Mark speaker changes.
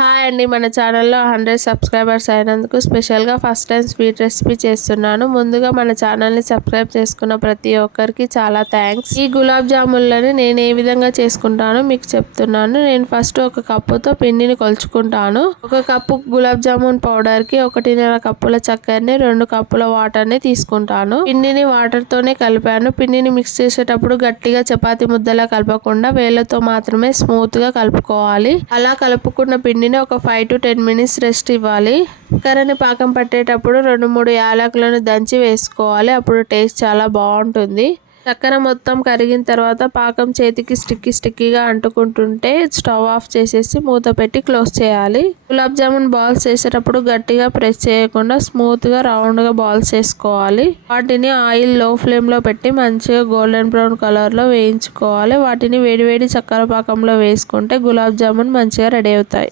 Speaker 1: Hi అండి. మన ఛానల్లో హండ్రెడ్ సబ్స్క్రైబర్స్ అయినందుకు స్పెషల్గా ఫస్ట్ టైం స్వీట్ రెసిపీ చేస్తున్నాను. ముందుగా మన ఛానల్ని సబ్స్క్రైబ్ చేసుకున్న ప్రతి ఒక్కరికి చాలా థ్యాంక్స్. ఈ గులాబ్ జామున్లని నేను ఏ విధంగా చేసుకుంటానో మీకు చెప్తున్నాను. నేను ఫస్ట్ ఒక కప్పుతో పిండిని కొలుచుకుంటాను. ఒక కప్పు గులాబ్ జామున్ పౌడర్కి ఒకటిన్నర కప్పుల చక్కెరని రెండు కప్పుల వాటర్ని తీసుకుంటాను. పిండిని వాటర్తోనే కలిపాను. పిండిని మిక్స్ చేసేటప్పుడు గట్టిగా చపాతి ముద్దలా కలపకుండా వేళ్ళతో మాత్రమే స్మూత్గా కలుపుకోవాలి. అలా కలుపుకున్న పిండిని ఒక five to ten minutes rest ఇవ్వాలి. కర్రని పాకం పట్టేటప్పుడు రెండు మూడు యాలకులను దంచి వేసుకోవాలి. అప్పుడు టేస్ట్ చాలా బాగుంటుంది. చక్కెర మొత్తం కరిగిన తర్వాత పాకం చేతికి స్టిక్కీ స్టిక్కీగా అంటుకుంటుంటే స్టవ్ ఆఫ్ చేసేసి మూత పెట్టి క్లోజ్ చేయాలి. గులాబ్ జామున్ బాల్స్ చేసేటప్పుడు గట్టిగా ప్రెస్ చేయకుండా స్మూత్గా రౌండ్గా బాల్స్ చేసుకోవాలి వాటిని ఆయిల్లో ఫ్లేమ్లో పెట్టి మంచిగా గోల్డెన్ బ్రౌన్ కలర్లో వేయించుకోవాలి. వాటిని వేడివేడి చక్కెర పాకంలో వేసుకుంటే గులాబ్ జామున్ మంచిగా రెడీ అవుతాయి.